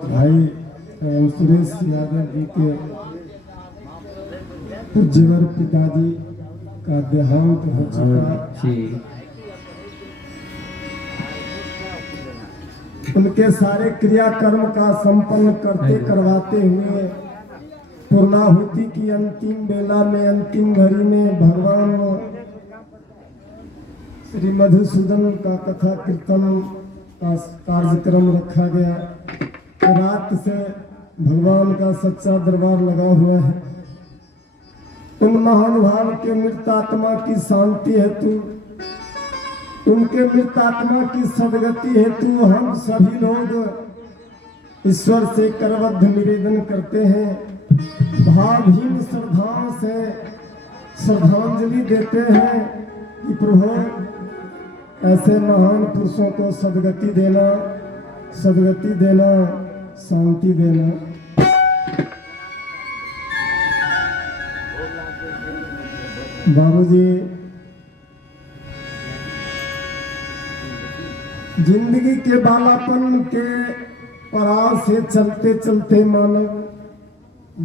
भाई सुरेश यादव जी के पूज्यवर पिताजी का देहांत हो चुका। उनके सारे क्रियाकर्म का संपन्न करते करवाते हुए पूर्णाहुति की अंतिम बेला में, अंतिम घड़ी में भगवान श्री मधुसूदन का कथा कीर्तन का कार्यक्रम रखा गया। रात से भगवान का सच्चा दरबार लगा हुआ है। उन महानुभाव के मृत आत्मा की शांति हेतु, उनके मृत आत्मा की सदगति हेतु हम सभी लोग ईश्वर से करबद्ध निवेदन करते हैं, भावहीन श्रद्धाओं से श्रद्धांजलि देते हैं कि प्रभु ऐसे महान पुरुषों को सदगति देना, सदगति देना, शांति देना। बाबूजी, जिंदगी के बालापन के पड़ाव से चलते चलते मानव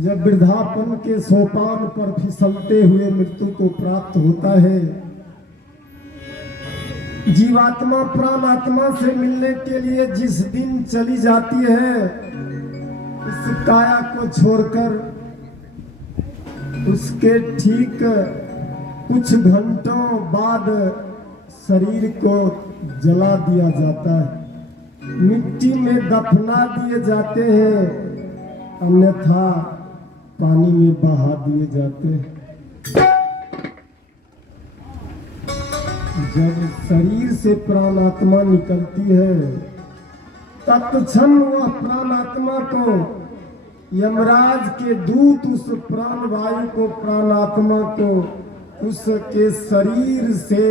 जब वृद्धापन के सोपान पर फिसलते हुए मृत्यु को प्राप्त होता है, जीवात्मा प्राणात्मा से मिलने के लिए जिस दिन चली जाती है, इस काया को छोड़कर उसके ठीक कुछ घंटों बाद शरीर को जला दिया जाता है, मिट्टी में दफना दिए जाते हैं, अन्यथा पानी में बहा दिए जाते हैं। जब शरीर से प्राणात्मा निकलती है, तत्क्षण वह प्राणात्मा को यमराज के दूत उस प्राण वायु को, प्राणात्मा को उसके शरीर से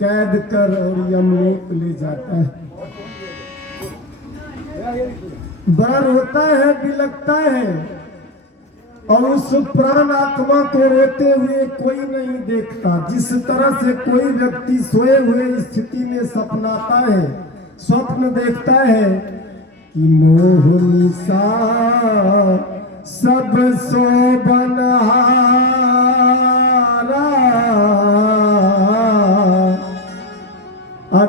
कैद कर और यमलोक ले जाता है। बड़ा रोता है, बिलखता है, और उस प्राण आत्मा को रोते हुए कोई नहीं देखता। जिस तरह से कोई व्यक्ति सोए हुए स्थिति में सपनाता है, स्वप्न देखता है कि मोहनी सा सब सोबनहारा,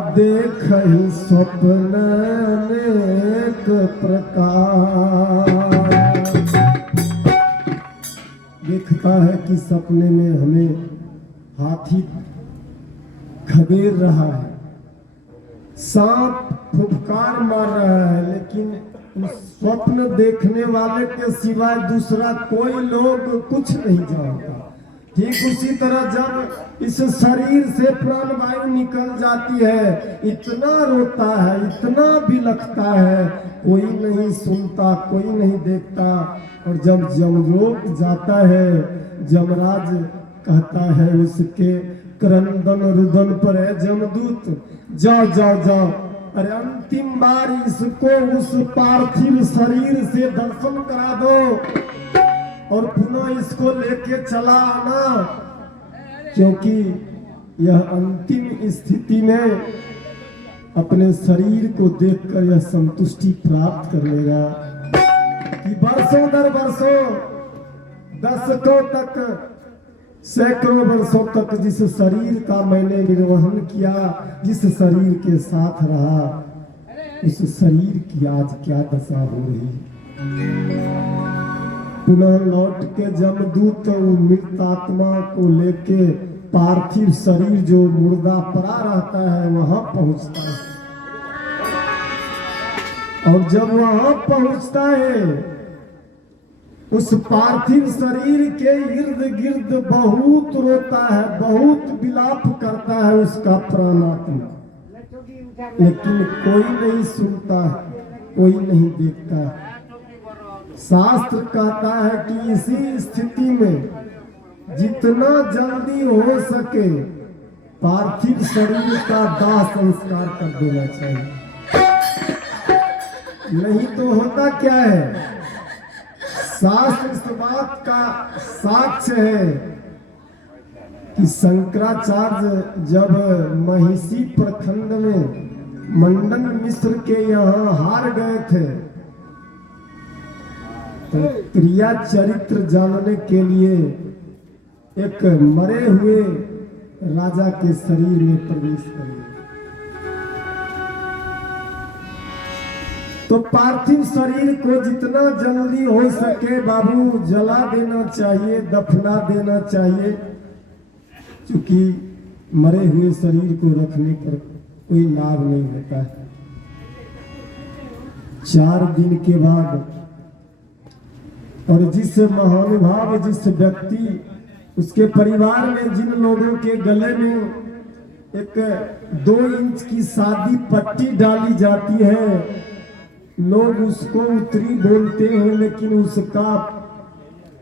देख ही स्वप्न अनेक प्रकार। देखता है कि सपने में हमें हाथी खदेड़ रहा है, सांप फुफकार मार रहा है, लेकिन उस स्वप्न देखने वाले के सिवाय दूसरा कोई लोग कुछ नहीं जानता। ठीक उसी तरह जब इस शरीर से प्राण वायु निकल जाती है, इतना रोता है, इतना बिलखता है, कोई नहीं सुनता, कोई नहीं देखता। और जब जमलोक जाता है, जमराज कहता है उसके क्रंदन रुदन पर, है जमदूत जाओ जाओ जाओ, अरे अंतिम बार इसको उस पार्थिव शरीर से दर्शन करा दो और पुनः इसको लेके चला आना, क्योंकि यह अंतिम स्थिति में अपने शरीर को देखकर यह संतुष्टि प्राप्त कर लेगा कि वर्षों दर वर्षों, दशकों तक, सैकड़ों वर्षों तक जिस शरीर का मैंने निर्वहन किया, जिस शरीर के साथ रहा, उस शरीर की आज क्या दशा हो रही। पुनः लौट के जमदूत मृत आत्मा को लेके पार्थिव शरीर जो मुर्दा पड़ा रहता है वहां पहुंचता है। और जब वहां पहुंचता है, उस पार्थिव शरीर के इर्द गिर्द बहुत रोता है, बहुत विलाप करता है उसका प्राणात्मा, लेकिन कोई नहीं सुनता, कोई नहीं देखता। शास्त्र कहता है कि इसी स्थिति में जितना जल्दी हो सके पार्थिव शरीर का दाह संस्कार कर देना चाहिए। नहीं तो होता क्या है, शास्त्र इस बात का साक्ष्य है कि शंकराचार्य जब महिषी प्रखंड में मंडन मिश्र के यहाँ हार गए थे, तो क्रिया चरित्र जानने के लिए एक मरे हुए राजा के शरीर में प्रवेश करें। तो पार्थिव शरीर को जितना जल्दी हो सके बाबू जला देना चाहिए, दफना देना चाहिए, क्योंकि मरे हुए शरीर को रखने पर कोई लाभ नहीं होता है। 4 दिन के बाद और जिस महानुभाव, जिस व्यक्ति, उसके परिवार में जिन लोगों के गले में एक 2 इंच की सादी पट्टी डाली जाती है, लोग उसको उत्तरी बोलते हैं, लेकिन उसका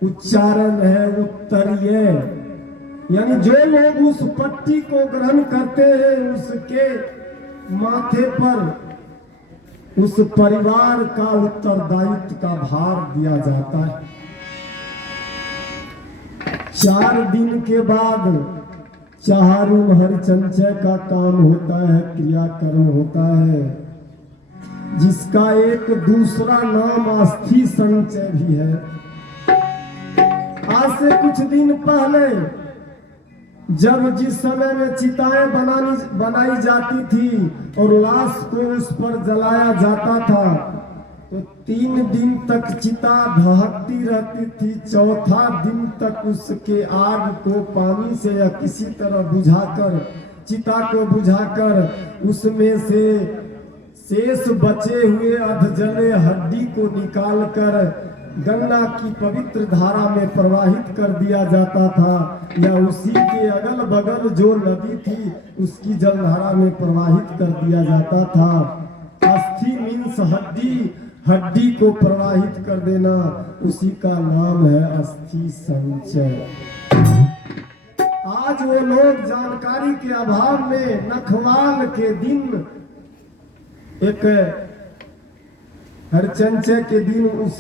उच्चारण है उत्तरीय। यानी जो लोग उस पट्टी को ग्रहण करते हैं, उसके माथे पर उस परिवार का उत्तरदायित्व का भार दिया जाता है। 4 दिन के बाद चारू हरिचंचय का काम होता है, क्रियाकर्म होता है, जिसका एक दूसरा नाम अस्थि संचय भी है। आज से कुछ दिन पहले जब जिस समय में चिताएं बनाई जाती थी और लाश को उस पर जलाया जाता था, तो 3 दिन तक चिता दहकती रहती थी। 4था दिन तक उसके आग को पानी से या किसी तरह बुझाकर, चिता को बुझाकर उसमें से शेष बचे हुए अधजले हड्डी को निकालकर गंगा की पवित्र धारा में प्रवाहित कर दिया जाता था, या उसी के अगल बगल जो नदी थी उसकी जलधारा में प्रवाहित कर दिया जाता था। अस्थि मीन्स हड्डी, हड्डी को प्रवाहित कर देना, उसी का नाम है अस्थि संचय। आज वो लोग जानकारी के अभाव में नखवाल के दिन, एक हरचंचय के दिन, उस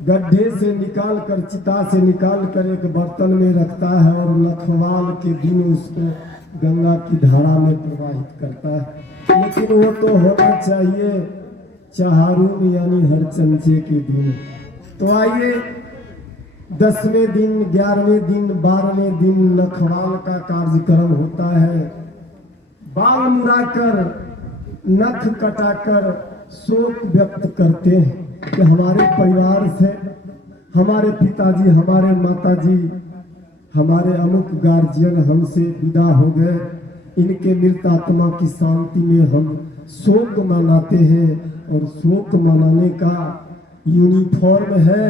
गड्ढे से निकाल कर, चिता से निकाल कर एक बर्तन में रखता है और नखवाल के दिन उसको गंगा की धारा में प्रवाहित करता है। लेकिन वो तो होना चाहिए चारू यानी हरचंचय के दिन। तो आइए 10वें दिन, 11वें दिन, 12वें दिन नखवाल का कार्यक्रम होता है। बाल मुड़ाकर, नख कटाकर शोक व्यक्त करते हैं कि हमारे परिवार से हमारे पिताजी, हमारे माताजी, हमारे अमुक गार्जियन हमसे विदा हो गए। इनके मृत आत्मा की शांति में हम शोक मनाते हैं, और शोक मनाने का यूनिफॉर्म है,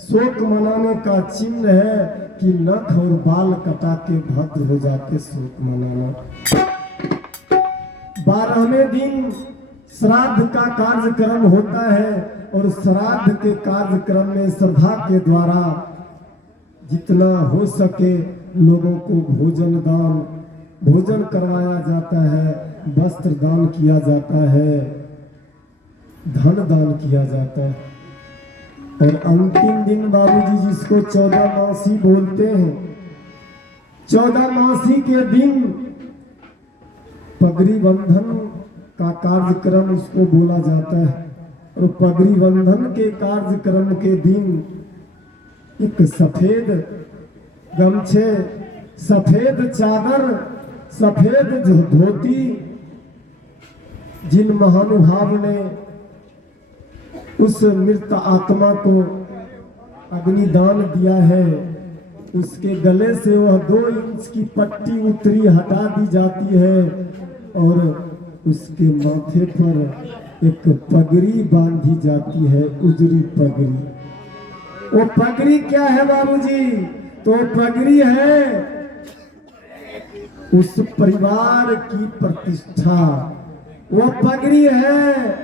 शोक मनाने का चिन्ह है कि नख और बाल कटा के भद्र हो जाते शोक मनाना। 12वें दिन श्राद्ध का कार्यक्रम होता है, और श्राद्ध के कार्यक्रम में श्रद्धा के द्वारा जितना हो सके लोगों को भोजन करवाया जाता है, वस्त्र दान किया जाता है, धन दान किया जाता है। और अंतिम दिन बाबूजी, जिसको 14 मासी बोलते हैं, 14 मासी के दिन पगड़ी बंधन का कार्यक्रम उसको बोला जाता है। और पगड़ी बंधन के कार्यक्रम के दिन एक सफेद गमछे, सफेद चादर, सफेद धोती, जिन महानुभाव ने उस मृत आत्मा को अग्निदान दिया है, उसके गले से वह 2 इंच की पट्टी उत्तरी हटा दी जाती है, और उसके माथे पर एक पगड़ी बांधी जाती है, उजरी पगड़ी। वो पगड़ी क्या है बाबूजी? तो पगड़ी है उस परिवार की प्रतिष्ठा। वो पगड़ी है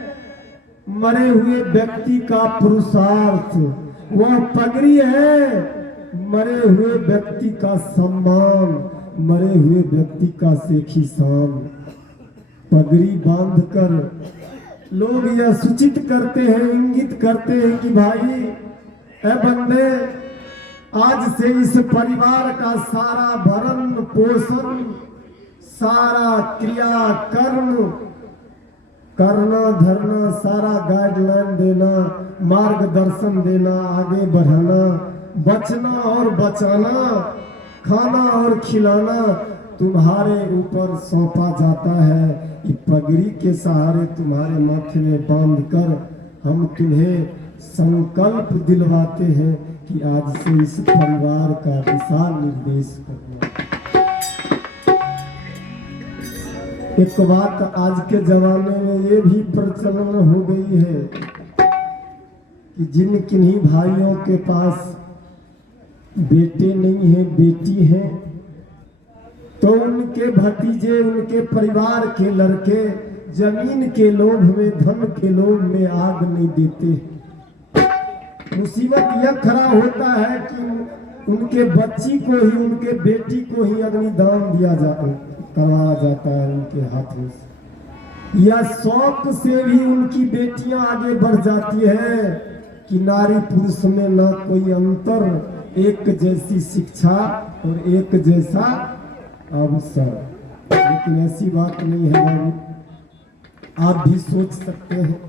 मरे हुए व्यक्ति का पुरुषार्थ। वो पगड़ी है मरे हुए व्यक्ति का सम्मान, मरे हुए व्यक्ति का शेखी शान। पगड़ी बांधकर लोग यह सूचित करते हैं, इंगित करते हैं कि भाई ए बंदे, आज से इस परिवार का सारा भरण पोषण, सारा क्रिया कर्म करना धरना सारा गाइडलाइन देना, मार्गदर्शन देना, आगे बढ़ाना, बचना और बचाना, खाना और खिलाना तुम्हारे ऊपर सौंपा जाता है। ये पगड़ी के सहारे तुम्हारे माथे में बांध कर हम तुम्हें संकल्प दिलवाते हैं कि आज से इस परिवार का दिशा निर्देश करना। एक बात आज के जमाने में ये भी प्रचलन हो गई है कि जिन किन्हीं भाइयों के पास बेटे नहीं है, बेटी है, तो उनके भतीजे, उनके परिवार के लड़के जमीन के लोभ में, धन के लोभ में आग नहीं देते। मुसीबत यह खड़ा होता है कि उनके बच्ची को ही, उनके बेटी को ही अग्निदान करवाया जाता है उनके हाथों से। या शौक से भी उनकी बेटियां आगे बढ़ जाती है कि नारी पुरुष में ना कोई अंतर, एक जैसी शिक्षा और एक जैसा अवसर। लेकिन ऐसी बात नहीं है बाबू। आप भी सोच सकते हैं,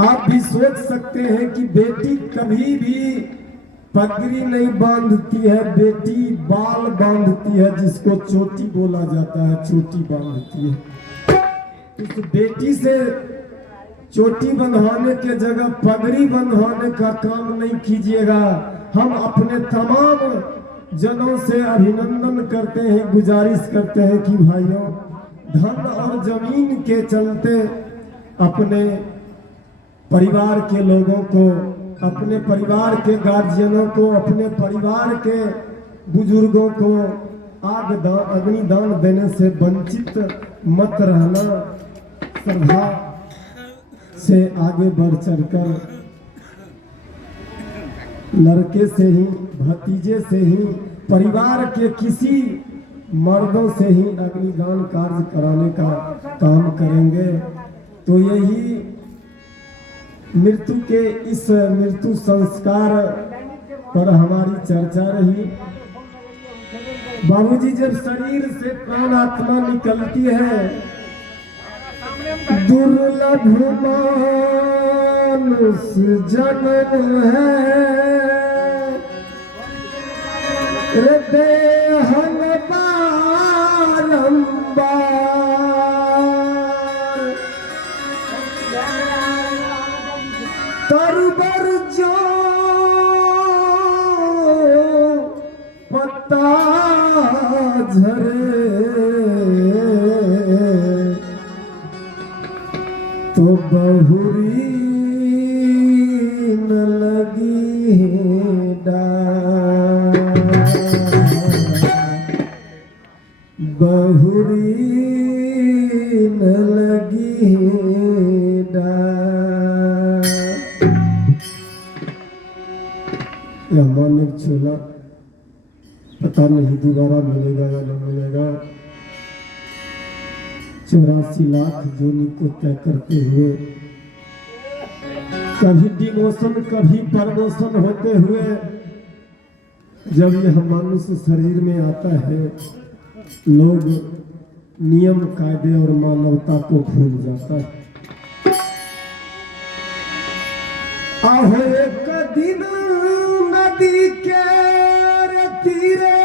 आप भी सोच सकते हैं कि बेटी कभी भी पगड़ी नहीं बांधती है, बेटी बाल बांधती है, जिसको चोटी बोला जाता है, चोटी बांधती है। इस बेटी से चोटी बंधवाने के जगह पगड़ी बंधवाने का काम नहीं कीजिएगा। हम अपने तमाम जनों से अभिनंदन करते हैं, गुजारिश करते हैं कि भाइयों, धन और जमीन के चलते अपने परिवार के लोगों को, अपने परिवार के गार्जियनों को, अपने परिवार के बुजुर्गों को अग्निदान देने से वंचित मत रहना। श्रद्धा से आगे बढ़ चढ़कर लड़के से ही, भतीजे से ही, परिवार के किसी मर्दों से ही अग्निदान कार्य कराने का काम करेंगे तो यही मृत्यु के इस मृत्यु संस्कार पर हमारी चर्चा रही। बाबूजी, जब शरीर से प्राण आत्मा निकलती है, दुर्लभ मानुष जन्म है, देहन बारंबार, तरबर जो पत्ता झरे, तो बहुरी न लगी डार, बहुरी न लगी डार। यह मानिक चूल्हा पता नहीं दोबारा मिलेगा या न मिलेगा। 84 लाख जोनी को तय करते हुए, कभी डिमोशन कभी प्रमोशन होते हुए, जब यह मनुष्य शरीर में आता है, लोग नियम कायदे और मानवता को भूल जाता है। आहो एक दिन नदी के तीरे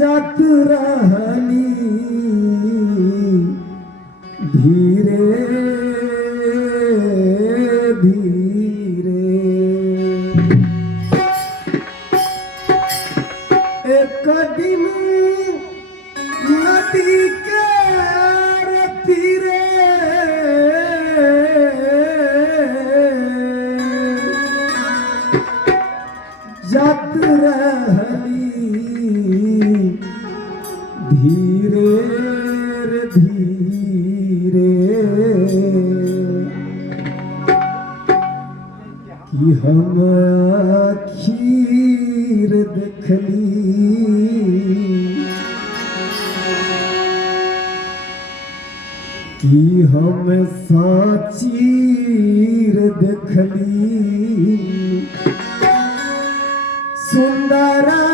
जात रहली धीरे धीरे, एक दिन नदी के तीरे जात रहली धीरे धीरे, कि हम खीर देखली, कि हम साचीर देखली, सुंदरा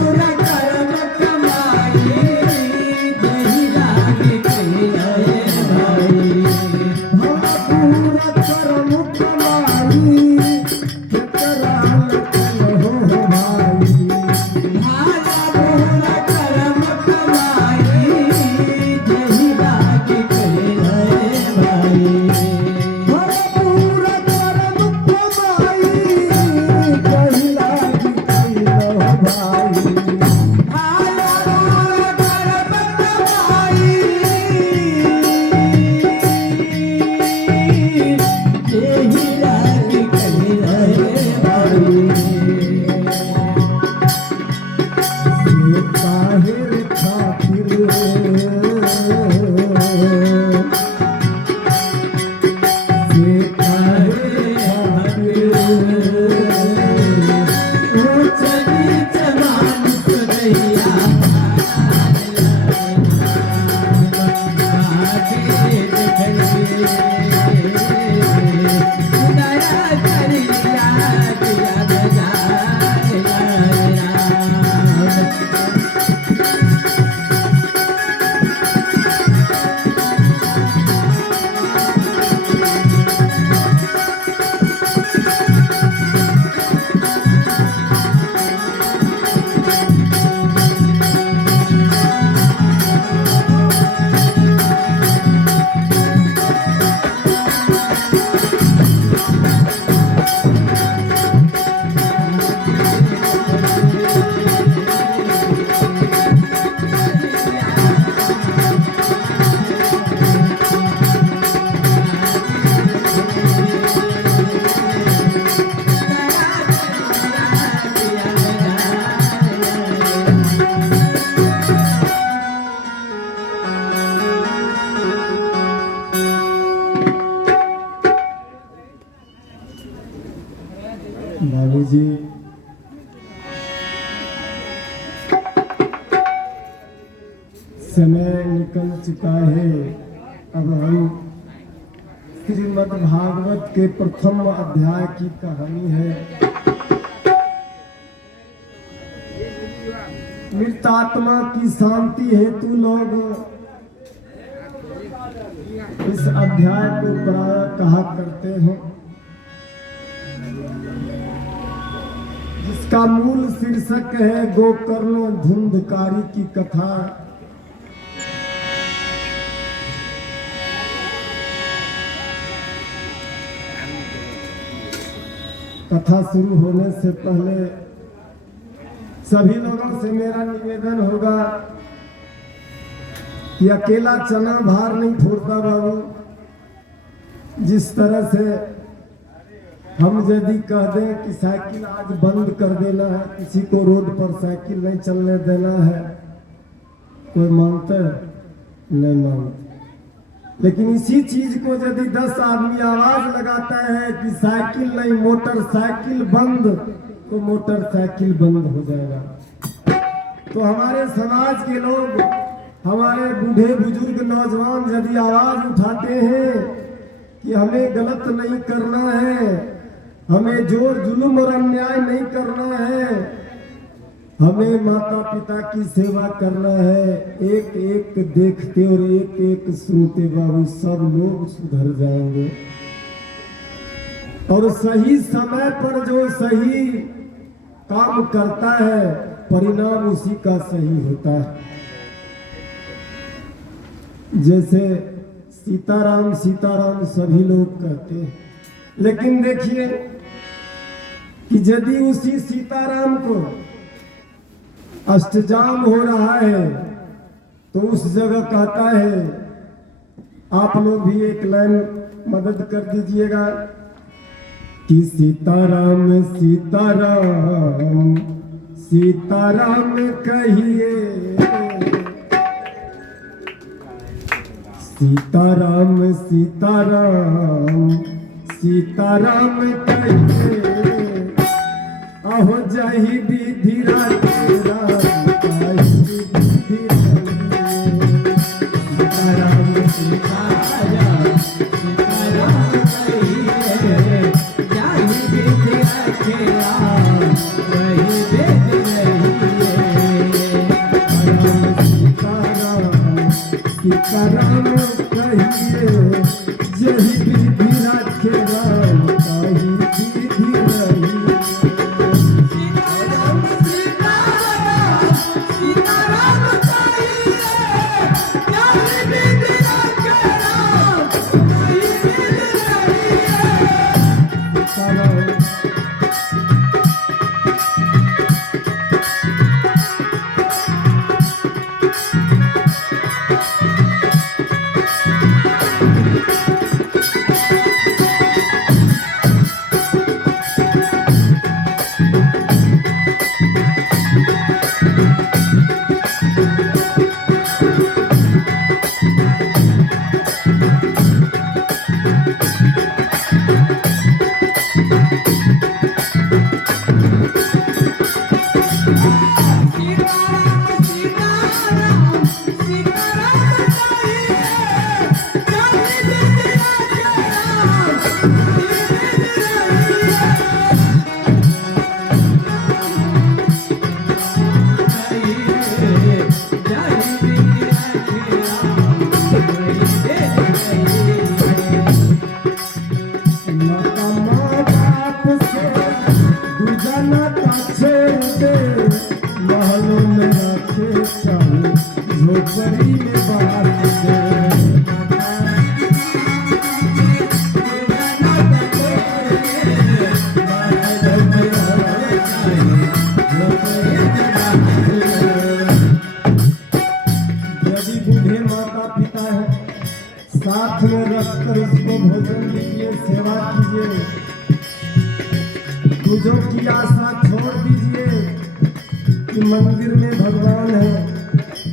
पूरा कर्म कमाई जही लागे कहलाए भाई। पूरा कर्म कमाई केकरा लगल हो भाई। भाला पूरा कर्म कमाई जही लागे कहलाए भाई। पूरा कर्म कमाई कहीं लागी कैलहो भाई। भाला पूरा कर्म कमाई जही लागे कहलाए भाई। से काहिर खातिर से काहिर खातिर ऊंच नीच मानुष दैया आगे देखिए दया करिया दिया बजाए राम। बाबूजी समय निकल चुका है। अब हम श्रीमद् भागवत के प्रथम अध्याय की कहानी है। मृतात्मा की शांति हेतु लोग इस अध्याय को प्राय कहा करते हो, जिसका मूल शीर्षक है गोकर्ण धुंधकारी की कथा। कथा शुरू होने से पहले सभी लोगों से मेरा निवेदन होगा कि अकेला चना भार नहीं फोड़ता बाबू। जिस तरह से हम यदि कह दें कि साइकिल आज बंद कर देना है, किसी को रोड पर साइकिल नहीं चलने देना है, कोई मानता है? नहीं मानता। लेकिन इसी चीज को यदि 10 आदमी आवाज लगाता है कि साइकिल नहीं मोटरसाइकिल बंद, तो मोटरसाइकिल बंद हो जाएगा। तो हमारे समाज के लोग, हमारे बूढ़े बुजुर्ग नौजवान यदि आवाज उठाते हैं कि हमें गलत नहीं करना है, हमें जोर जुल्म और अन्याय नहीं करना है, हमें माता पिता की सेवा करना है, एक एक देखते और एक एक सुनते बाबू सब लोग सुधर जाएंगे। और सही समय पर जो सही काम करता है परिणाम उसी का सही होता है। जैसे सीताराम सीताराम सभी लोग कहते हैं, लेकिन देखिए कि यदि उसी सीताराम को अष्टजाम हो रहा है तो उस जगह कहता है, आप लोग भी एक लाइन मदद कर दीजिएगा कि सीताराम सीताराम सीताराम कहिए, सीताराम सीताराम सीताराम कहिए, अहो जही विधि राधे राम कही विधि राम। सीताराम सीताराम सीताराम कहिए, जाहि विधि रखे राम वही विधि रहिए। सीताराम कहिए यही विधि रखे राम कही विधि रही सीताराम सीताराम सीताराम कहिए जय विधि रखे राम कही विधि रही सीताराम सीताराम सीताराम सीताराम कहिए जय विधि रखे राम कही विधि रही माता माँ बाप से दूजा नाता छोड़ दे महलों में रखे चाहे झोपड़ी में बात दे यदि बूढ़े माता पिता है साथ में रखकर उसको भोजन दीजिए सेवा कीजिए दूजों की आशा छोड़ दीजिए कि मंदिर में भगवान है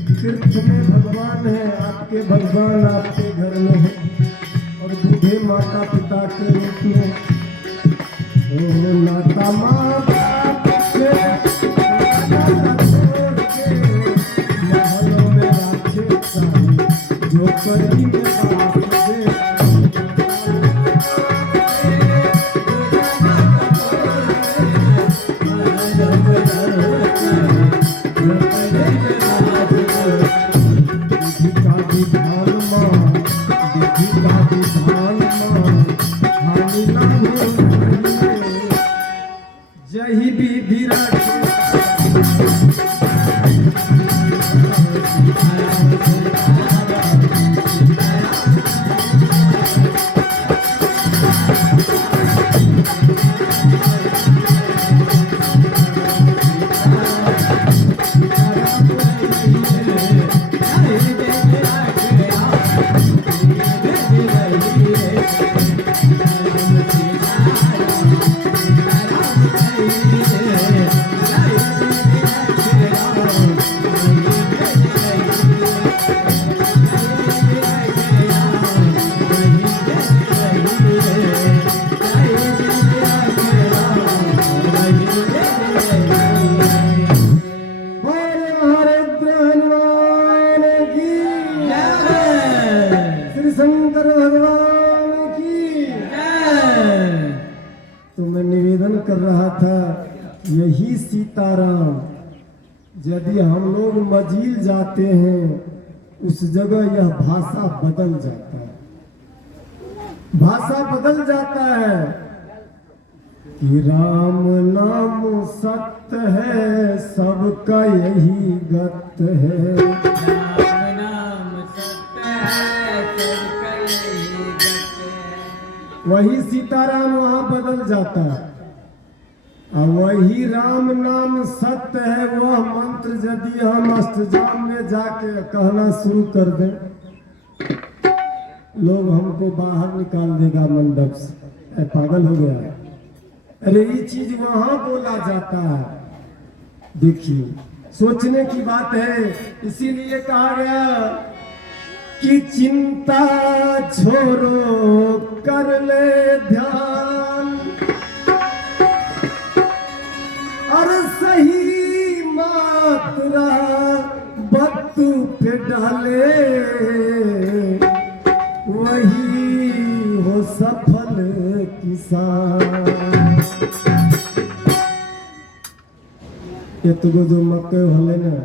तीर्थ में भगवान है आपके भगवान आपके घर में है और बूढ़े माता पिता के रूप में ओ माता माँ बाप से नाता छोड़ के महलों में राखे चाहे जो करी में बात दे विधि का विधान मां विधि का विधान मां हानि ना हो कहिए यही विधि रखे हरे हरिद्र हनुमान की श्री शंकर भगवान की तो मैं निवेदन कर रहा था यही सीताराम यदि हम लोग मजील जाते हैं उस जगह यह भाषा बदल जाता है भाषा बदल जाता है कि राम नाम सत्य है सबका यही गत है राम नाम सत्य है सबका यही गत है वही सीताराम वहां बदल जाता है और वही राम नाम सत्य है वह मंत्र यदि हम अष्टजाम में जाके कहना शुरू कर दें लोग हमको बाहर निकाल देगा मंडप से ऐ पागल हो गया है अरे ये चीज वहां बोला जाता है देखिए सोचने की बात है इसीलिए कहा गया कि चिंता छोड़ो कर ले ध्यान और सही मात्रा बत्तू पे डाले वही हो सफल किसान ये तो जो मक्के होले ना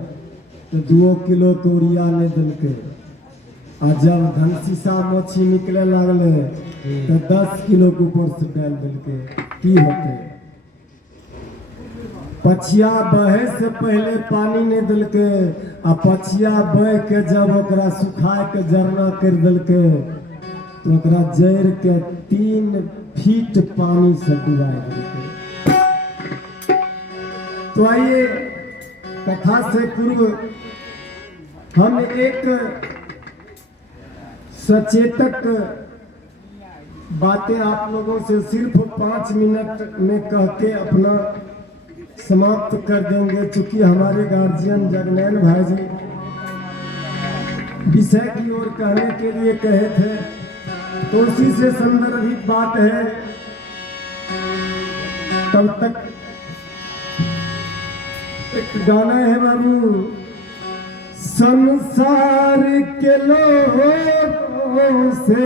तो 2 किलो तोरिया ने दल के और जब धनशीशा मच्छी निकले लगले तो 10 किलो के ऊपर से डाल दिलके की होते। पछिया बहे से पहले पानी नहीं दिलके आ पछिया बह के जब ओकरा सुखा के जरना कर दिलके तो ओकरा जड़ के 3 फीट पानी से डुबा दिलके। तो आइए कथा से पूर्व हम एक सचेतक बातें आप लोगों से सिर्फ 5 मिनट में कह के अपना समाप्त कर देंगे, चूंकि हमारे गार्जियन जगनैन भाई जी विषय की ओर कहने के लिए कहे थे, तो उसी से संदर्भित बात है। तब तक एक गाना है बाबू, संसार के लोगों से